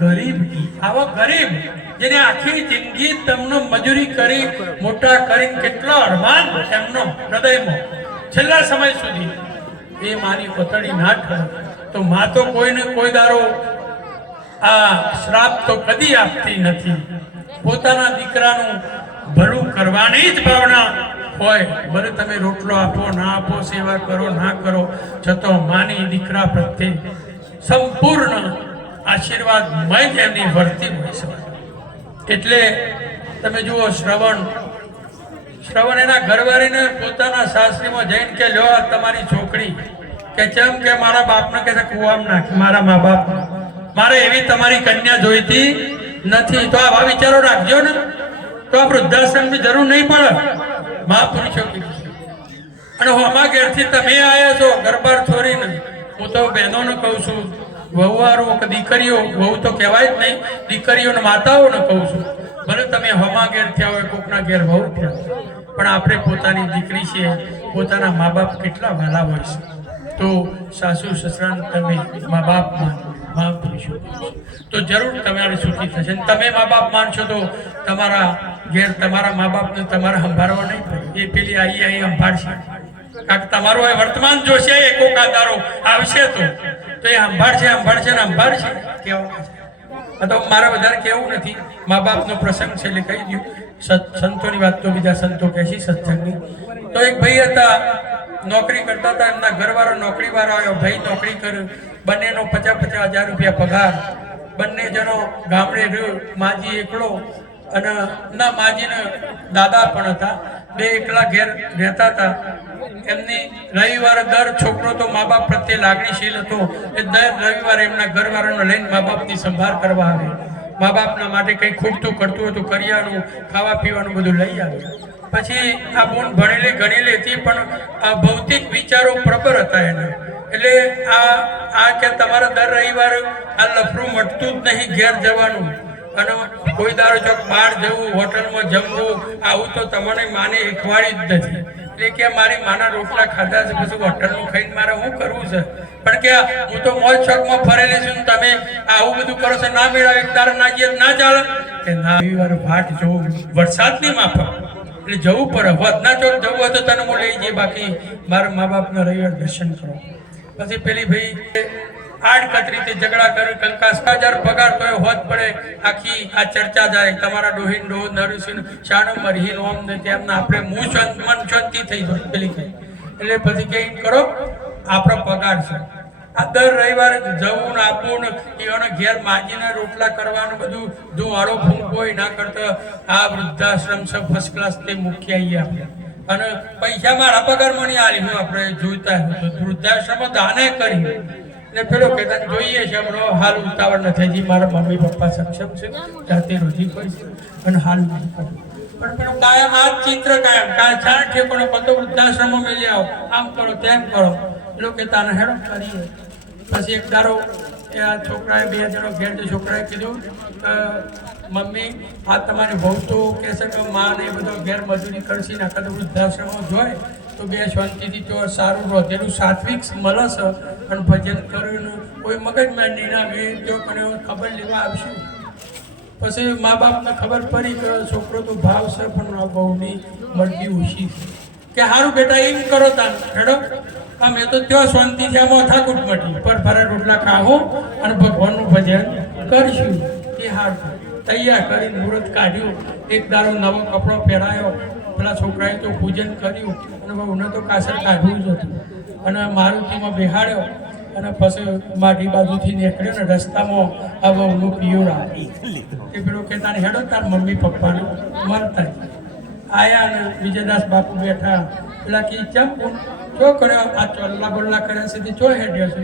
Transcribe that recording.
ગરીબ કી આવા ગરીબ જેને આખી જિંદગી તેમનો મજૂરી કરી મોટા કરીને કેટલો અરમાન એમનો હૃદયમાં છેલ્લા સમય સુધી એ મારી પતળી ના ઠરે તો માં તો કોઈને કોઈ દારો આ શ્રાપ તો કદી આપતી નથી. પોતાના દીકરાનું ભલું કરવાની જ ભાવના હોય. ભલે તમે રોટલો આપો ના આપો, સેવા કરો ના કરો, છતાં માની દીકરા પ્રત્યે સંપૂર્ણ આશીર્વાદ મય એમની વર્તી હોય છે. એટલે તમે જુઓ શ્રવણ એના ઘરવાળીને પોતાના સાસરીમાં જઈને કે લો આ તમારી છોકરી કે ચમ કે મારા બાપને કે કુવામાં નાખી, મારા મા બાપ મારે એવી તમારી કન્યા જોઈતી નથી. તો આવા વિચારો રાખજો ને તો આ વૃદ્ધાશ્રમની જરૂર નહીં પડે. મહાપુરુષો કીધું. અને હોમા ઘેરથી તમે આવ્યા છો ગરબાર છોડીને, હું તો બહેનોને કહું છું, વહુવારો કે દીકરીઓ, વહુ તો કહેવાય જ નહીં, દીકરીઓને માતાઓને કહું છું, ભલે તમે હોમા ઘેર થયા હોય, કોકના ઘેર વહુ થયા, પણ આપણે પોતાની દીકરી છે, પોતાના મા બાપ કેટલા વાલા હોય છે. તો સાસુ સસરાને તમે મા બાપ મહાપુરુષો તો જરૂર તમારી સુખી થશે. તમે મા બાપ માનશો તો તમારા ઘેર તમારા મા બાપને તમારે સંભાળવા નહીં પડે. એ પેલી આવી સંભાળશે. કારણ તમારું એ વર્તમાન જોશે, એ કોક આધારો આવશે તો એ સંભાળશે ને સંભાળશે. કેવું તો મારે વધારે કેવું નથી. મા બાપનો પ્રસંગ છે એટલે કહી દઉં. સંતોની વાત તો બીજા સંતો કહેશે સત્સંગની. તો એક ભાઈ હતા, નોકરી કરતા હતા, એમના ઘરવાળો નોકરી વાળો આવ્યો. ભાઈ નોકરી કર્યો, બંનેનો 50,000 રૂપિયા પગાર. બંને જણો ગામડે રહ્યો. માજી એકલો અને ના માજીને દાદા પણ હતા, બે એકલા ઘેર રહેતા હતા. એમની રવિવારે દર છોકરો તો મા બાપ પ્રત્યે લાગણીશીલ હતો, એ દર રવિવારે એમના ઘરવાળાને લઈને મા બાપની સંભાળ કરવા આવે. મા બાપના માટે કંઈ ખૂટતું કરતું હોય તો કરિયાણું, ખાવા પીવાનું બધું લઈ આવે. પછી આ બોન ભણેલી ગણેલી હતી, પણ આ ભૌતિક વિચારો પ્રબળ હતા એને. એટલે આ કે તમારે દર રવિવારે આ લફરું મટતું જ નહીં ઘેર જવાનું, અને કોઈ દારો ચોક બહાર જવું, હોટલમાં જમવું, આવું તો તમને માને શીખવાડી જ નથી. એટલે કે મારી માના રોટલા ખાધા છે, પછી હોટલનું ખાઈને મારે શું કરવું છે? પણ કે હું તો મોજ શોખમાં ફરેલી છું, તમે આવું બધું કરો છો, ના મેળાવે તારે ના જઈએ ના ચાલે કે ના. રવિવારે વાટ જોવું વરસાદની માફક એટલે જવું પડે. વધના ચોક જવું હોય તો તને હું લઈ જઈએ, બાકી મારા મા બાપના રવિવાર દર્શન કરો. પછી પેલી ભાઈ આડકત રીતે ઝઘડા કરે, કંકાસ 1000 પગાર તો હોત પડે. આખી આ ચર્ચા જાય તમારા ડોહીન ડોહ નરસિંહ શાનો મરહીન ઓમ ને તેમના આપણે મન શાંતિ થઈ જાય પેલી કઈ. એટલે પછી કઈ કરો આપણો પગાર છે, આ દર રવિવારે જવું ને આપવું ને એઓને ઘેર માજીને રોટલા કરવાનું બધું ધુવાળો ફૂંકો ના કરતા. આ વૃદ્ધાશ્રમ છે ફર્સ્ટ ક્લાસ, તે મૂકી આવીએ આપણે. અને પૈસા મારા પગારમાં નહીં આલી, હું આપણે જોઈતા વૃદ્ધાશ્રમ દાને કરી. ને પેલો કહેતા જોઈએ છે હમણાં હાલ ઉતાવળ નથી જી, મારા મમ્મી પપ્પા સક્ષમ છે, જાતે રોજી કરીશ અને હાલ નથી કર્યું. પણ પેલું કાયમ આ ચિત્ર કાયમ ચાર ઠેકોનો પતો વૃદ્ધાશ્રમમાં મેલી આવો, આમ કરો તેમ કરો. પેલો કહેતા ને હેડો કરીએ. પછી એક દારો એ આ છોકરાએ 2 જણો ઘેર જે છોકરાએ કીધું મમ્મી આ તમારી વહુ તો કહેશે કે માં ને બધો ઘેર મજૂરી કરશે ને આખા વૃદ્ધાશ્રમમાં જોઈ તો બે શાંતિથી તો સારું રોધેલું સાત્વિક મળે છે, અને ભજન કર્યું કોઈ મગજમારી ના તો મને ખબર લેવા આવશું. પછી મા બાપને ખબર પડી કે છોકરો તો ભાવ છે પણ બહુની મરજી ઓછી કે સારું બેટા એમ કરો તાર હેડો અમે તો ત્યાં શાંતિથી આમાં થાકુટ મટી પર ભરા રોટલા ખાવો અને ભગવાનનું ભજન કરીશું. એ હાર તૈયાર કરીને મુહૂર્ત કાઢ્યું. એક દારો નવો કપડો પહેરાયો. પેલા છોકરાએ તો પૂજન કર્યું અને બહુને તો કાસર કાઢવું જ હતું. અને મારુતિમાં બેહાડ્યો અને પછી મારી બાજુથી નીકળ્યો ને રસ્તામાં આ બહુનું પિયોર આવી. એ પેલો કહેતા હેડો તાર મમ્મી પપ્પાને મળતા આયા. અને વિજયદાસ બાપુ બેઠા. પેલા કે ચમ ચો કર્યો આ ચોલ્લા બોલ્લા કર્યા સુધી ચો હેડ્યો છે.